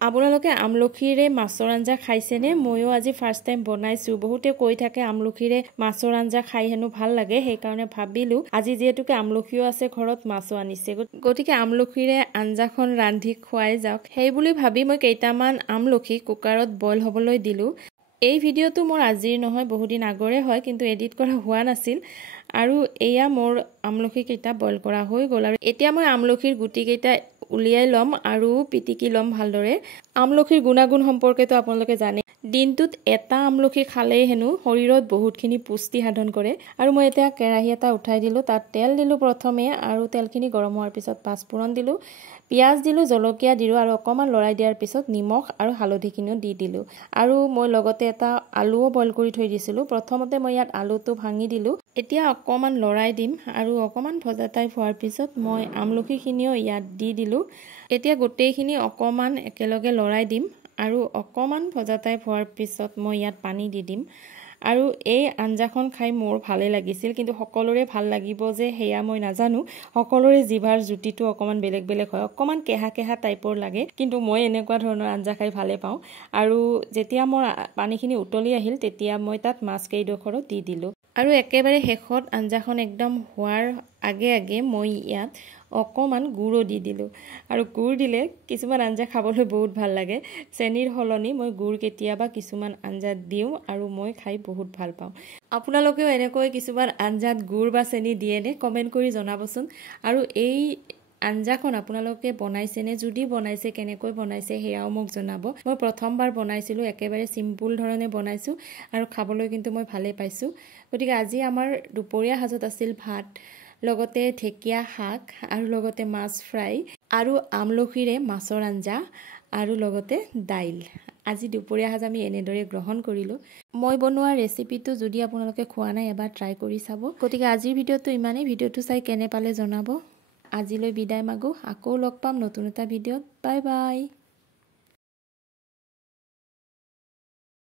আপোনালোকে আমলখিৰে মাছৰ আঞ্জা খাইছেনে? ময়ো আজি ফাৰ্ষ্ট টাইম বনাইছো। বহুতে কৈ থাকে আমলখিৰে মাছৰ আঞ্জা খাই হেনো ভাল লাগে, সেইকাৰণে ভাবিলো আজি যিহেতুকে আমলখিও আছে ঘৰত, মাছো আনিছে, গতিকে আমলখিৰে আঞ্জাখন ৰান্ধি খুৱাই যাওক। সেই বুলি ভাবি মই কেইটামান আমলখি কুকাৰত বইল হ'বলৈ দিলো। এই ভিডিঅ'টো মোৰ আজিৰ নহয়, বহুদিন আগৰে হয়, কিন্তু এডিট কৰা হোৱা নাছিল। আৰু এয়া মোৰ আমলখি কেইটা বইল কৰা হৈ গ'ল। আৰু এতিয়া মই আমলখিৰ গুটি কেইটা উলিয়াই ল'ম আৰু পিটিকি ল'ম ভালদৰে। আমলখিৰ গুণাগুণ সম্পৰ্কেতো আপোনালোকে জানে, দিনটোত এটা আমলখি খালেই হেনো শৰীৰত বহুতখিনি পুষ্টি সাধন কৰে। আৰু মই এতিয়া কেৰাহী এটা উঠাই দিলোঁ, তাত তেল দিলোঁ প্ৰথমে, আৰু তেলখিনি গৰম হোৱাৰ পিছত পাঁচফোৰণ দিলোঁ, পিঁয়াজ দিলোঁ, জলকীয়া দিলোঁ, আৰু অকণমান লৰাই দিয়াৰ পিছত নিমখ আৰু হালধিখিনিও দি দিলোঁ। আৰু মই লগতে এটা আলুও বইল কৰি থৈ দিছিলোঁ। প্ৰথমতে মই ইয়াত আলুটো ভাঙি দিলোঁ। এতিয়া অকণমান লৰাই দিম, আৰু অকণমান ভজা টাইপ হোৱাৰ পিছত মই আমলখিখিনিও ইয়াত দি দিলোঁ। এতিয়া গোটেইখিনি অকণমান একেলগে লৰাই দিম, আৰু অকণমান ভজা টাইপ হোৱাৰ পিছত মই ইয়াত পানী দি দিম। আৰু এই আঞ্জাখন খাই মোৰ ভালেই লাগিছিল, কিন্তু সকলোৰে ভাল লাগিব যে সেয়া মই নাজানো। সকলোৰে জিভাৰ জুতিটো অকণমান বেলেগ বেলেগ হয়, অকণমান কেহা কেহা টাইপৰ লাগে, কিন্তু মই এনেকুৱা ধৰণৰ আঞ্জা খাই ভালেই পাওঁ। আৰু যেতিয়া মোৰ পানীখিনি উতলি আহিল, তেতিয়া মই তাত মাছ কেইডোখৰো দি দিলোঁ। আৰু একেবাৰে শেষত আঞ্জাখন একদম হোৱাৰ আগে আগে মই ইয়াত অকণমান গুড়ো দি দিলোঁ। আৰু গুড় দিলে কিছুমান আঞ্জা খাবলৈ বহুত ভাল লাগে। চেনিৰ সলনি মই গুড় কেতিয়াবা কিছুমান আঞ্জাত দিওঁ, আৰু মই খাই বহুত ভাল পাওঁ। আপোনালোকেও এনেকৈ কিছুমান আঞ্জাত গুড় বা চেনি দিয়েনে? কমেণ্ট কৰি জনাবচোন। আৰু এই আঞ্জাখন আপোনালোকে বনাইছেনে? যদি বনাইছে, কেনেকৈ বনাইছে সেয়াও মোক জনাব। মই প্ৰথমবাৰ বনাইছিলোঁ, একেবাৰে চিম্পুল ধৰণে বনাইছোঁ, আৰু খাবলৈ কিন্তু মই ভালেই পাইছোঁ। গতিকে আজি আমাৰ দুপৰীয়া সাজত আছিল ভাত, লগতে ঢেকীয়া শাক, আৰু লগতে মাছ ফ্ৰাই, আৰু আমলখিৰে মাছৰ আঞ্জা, আৰু লগতে দাইল। আজি দুপৰীয়া সাজ আমি এনেদৰে গ্ৰহণ কৰিলোঁ। মই বনোৱা ৰেচিপিটো যদি আপোনালোকে খোৱা নাই, এবাৰ ট্ৰাই কৰি চাব। গতিকে আজিৰ ভিডিঅ'টো ইমানেই। ভিডিঅ'টো চাই কেনে পালে জনাব। আজিলৈ বিদায় মাগোঁ, আকৌ লগ পাম নতুন এটা ভিডিঅ'ত। Bye bye.